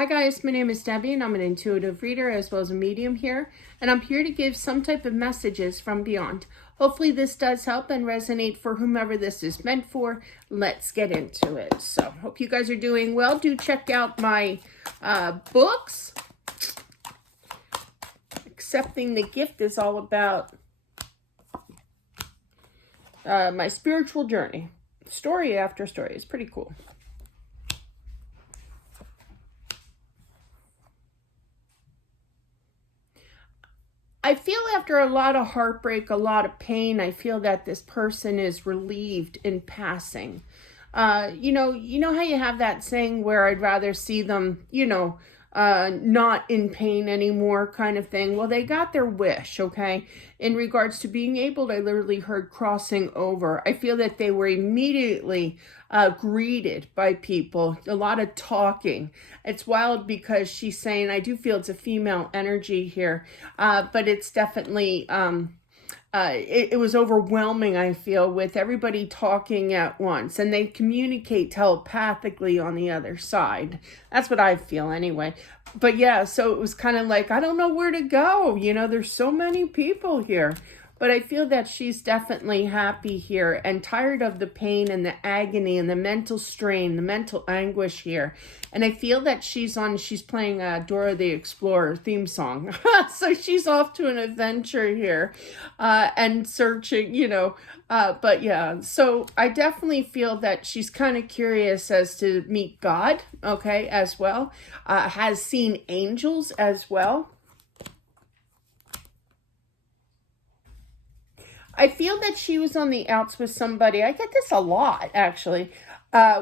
Hi guys, my name is Debbie and I'm an intuitive reader as well as a medium here, and I'm here to give some type of messages from beyond. Hopefully this does help and resonate for whomever this is meant for. Let's get into it. So, hope you guys are doing well. Do check out my books. Accepting the Gift is all about my spiritual journey. Story after story. It's pretty cool. I feel after a lot of heartbreak, a lot of pain, I feel that this person is relieved in passing. You know how you have that saying where I'd rather see them, not in pain anymore kind of thing. Well, they got their wish, okay? In regards to being able to, I literally heard crossing over. I feel that they were immediately greeted by people, a lot of talking. It's wild because she's saying, I do feel it's a female energy here, but it's definitely, it was overwhelming, I feel, with everybody talking at once, and they communicate telepathically on the other side. That's what I feel anyway. But yeah, so it was kind of like, I don't know where to go. There's so many people here. But I feel that she's definitely happy here and tired of the pain and the agony and the mental strain, the mental anguish here. And I feel that she's playing Dora the Explorer theme song. So she's off to an adventure here and searching, but yeah, so I definitely feel that she's kind of curious as to meet God, okay, as well. Has seen angels as well. I feel that she was on the outs with somebody. I get this a lot, actually,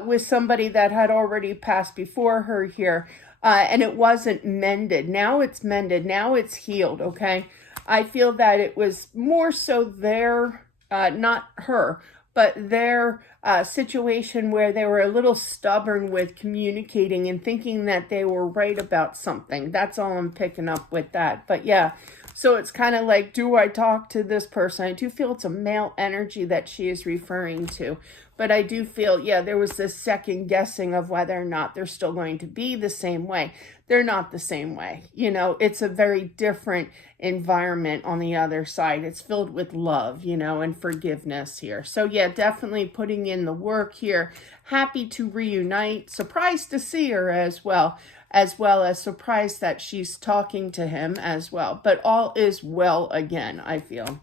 with somebody that had already passed before her here, and it wasn't mended. Now it's mended. Now it's healed, okay? I feel that it was more so their, not her, but their situation where they were a little stubborn with communicating and thinking that they were right about something. That's all I'm picking up with that. But yeah. So it's kind of like, do I talk to this person? I do feel it's a male energy that she is referring to. But I do feel, yeah, there was this second guessing of whether or not they're still going to be the same way. They're not the same way. It's a very different environment on the other side. It's filled with love, and forgiveness here. So yeah, definitely putting in the work here. Happy to reunite. Surprised to see her as well as surprised that she's talking to him as well. But all is well again, I feel.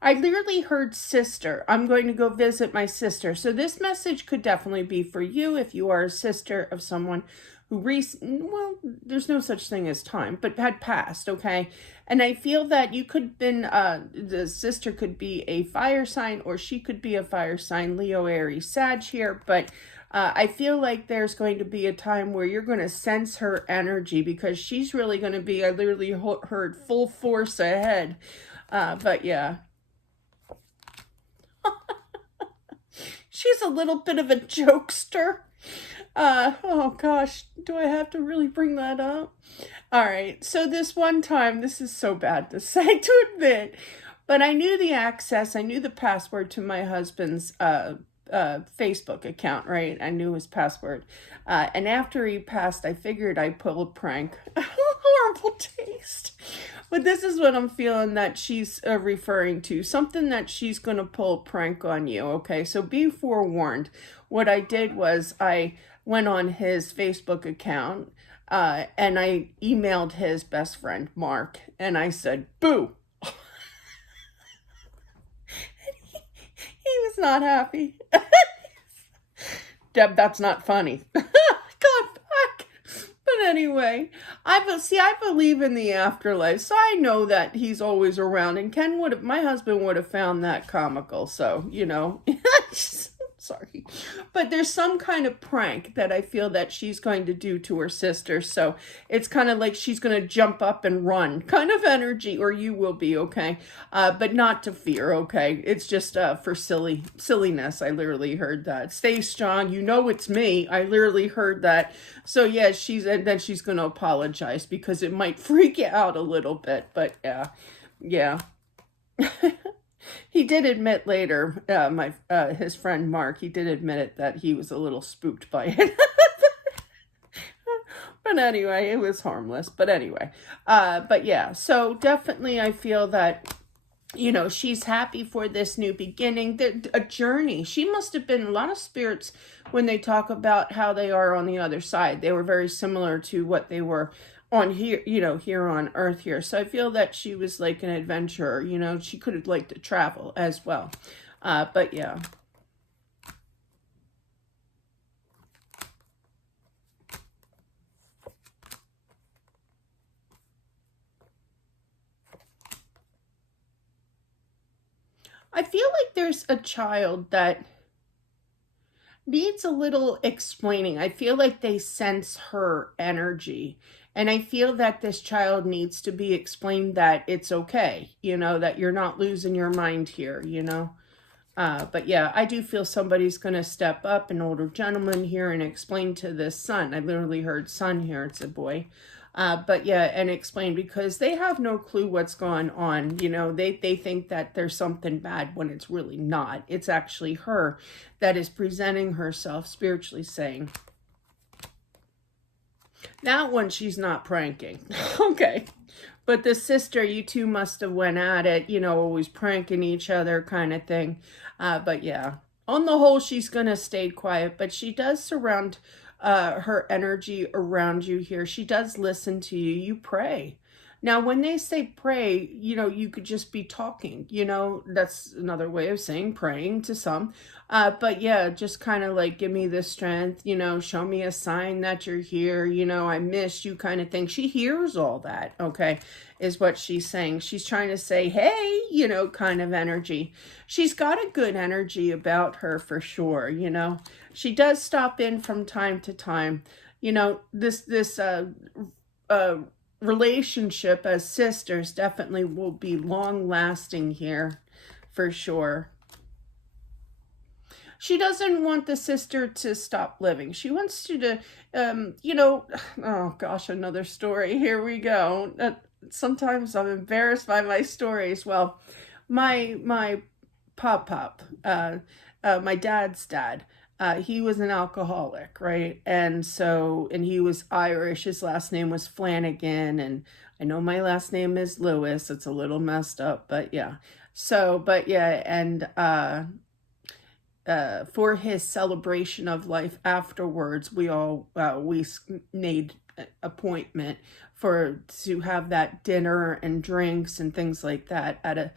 I literally heard sister. I'm going to go visit my sister. So this message could definitely be for you if you are a sister of someone who well, there's no such thing as time, but had passed, okay? And I feel that you could have been, the sister could be a fire sign, or she could be a fire sign, Leo, Aries, Sag here, but I feel like there's going to be a time where you're going to sense her energy because she's really going to be, I literally heard full force ahead, but yeah. She's a little bit of a jokester. Oh gosh, do I have to really bring that up? All right, so this one time, this is so bad to say, to admit, but I knew the access, I knew the password to my husband's Facebook account, right? I knew his password. And after he passed, I figured I'd pull a prank. Horrible taste. But this is what I'm feeling that she's referring to. Something that she's going to pull a prank on you, okay? So be forewarned. What I did was I went on his Facebook account and I emailed his best friend, Mark, and I said, boo. He was not happy. Deb, that's not funny. God, fuck. But anyway, I believe in the afterlife, so I know that he's always around. And my husband would have found that comical. So, sorry. But there's some kind of prank that I feel that she's going to do to her sister. So it's kind of like she's going to jump up and run kind of energy, or you will be, okay? But not to fear, okay? It's just for silliness. I literally heard that. Stay strong. It's me. I literally heard that. So yeah, then she's going to apologize because it might freak you out a little bit. But yeah. He did admit later, his friend Mark, he did admit it that he was a little spooked by it. But anyway, it was harmless. But anyway, but yeah, so definitely I feel that, she's happy for this new beginning, a journey. She must have been a lot of spirits when they talk about how they are on the other side. They were very similar to what they were on here, here on Earth here. So I feel that she was like an adventurer, she could have liked to travel as well. But yeah. I feel like there's a child that needs a little explaining. I feel like they sense her energy. And I feel that this child needs to be explained that it's okay, that you're not losing your mind here, But yeah, I do feel somebody's going to step up, an older gentleman here, and explain to this son. I literally heard son here. It's a boy. But yeah, and explain, because they have no clue what's going on. They think that there's something bad when it's really not. It's actually her that is presenting herself spiritually, saying, that one she's not pranking. Okay. But the sister, you two must have went at it, always pranking each other kind of thing. But yeah, on the whole, she's going to stay quiet, but she does surround her energy around you here. She does listen to you. You pray. Now, when they say pray, you could just be talking, that's another way of saying praying to some. But yeah, just kind of like, give me the strength, show me a sign that you're here, I miss you kind of thing. She hears all that, okay, is what she's saying. She's trying to say, hey, kind of energy. She's got a good energy about her for sure, She does stop in from time to time. This relationship as sisters definitely will be long lasting here for sure. She doesn't want the sister to stop living. She wants you to, oh gosh, another story. Here we go. Sometimes I'm embarrassed by my stories. Well, my pop, my dad's dad, he was an alcoholic, right? And he was Irish. His last name was Flanagan. And I know my last name is Lewis. It's a little messed up, but yeah. And for his celebration of life afterwards, we made an appointment to have that dinner and drinks and things like that at a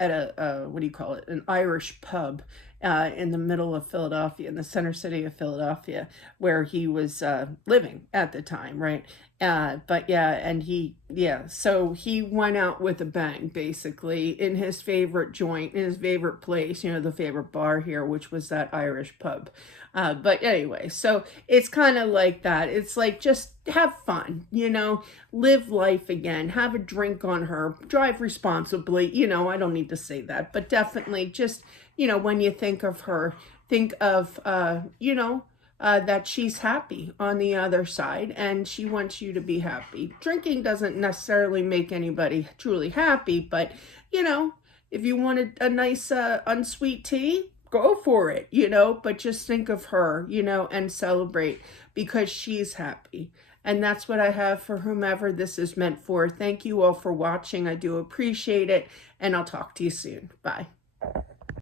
what do you call it? An Irish pub in the middle of Philadelphia, in the center city of Philadelphia, where he was living at the time, right? But yeah, so he went out with a bang, basically, in his favorite joint, in his favorite place, the favorite bar here, which was that Irish pub. But anyway, so it's kind of like that. It's like, just have fun, live life again, have a drink on her, drive responsibly, I don't need to say that, but definitely just, when you think of her, think of, that she's happy on the other side, and she wants you to be happy. Drinking doesn't necessarily make anybody truly happy, but, if you wanted a nice unsweet tea, go for it, but just think of her, and celebrate, because she's happy. And that's what I have for whomever this is meant for. Thank you all for watching. I do appreciate it, and I'll talk to you soon. Bye.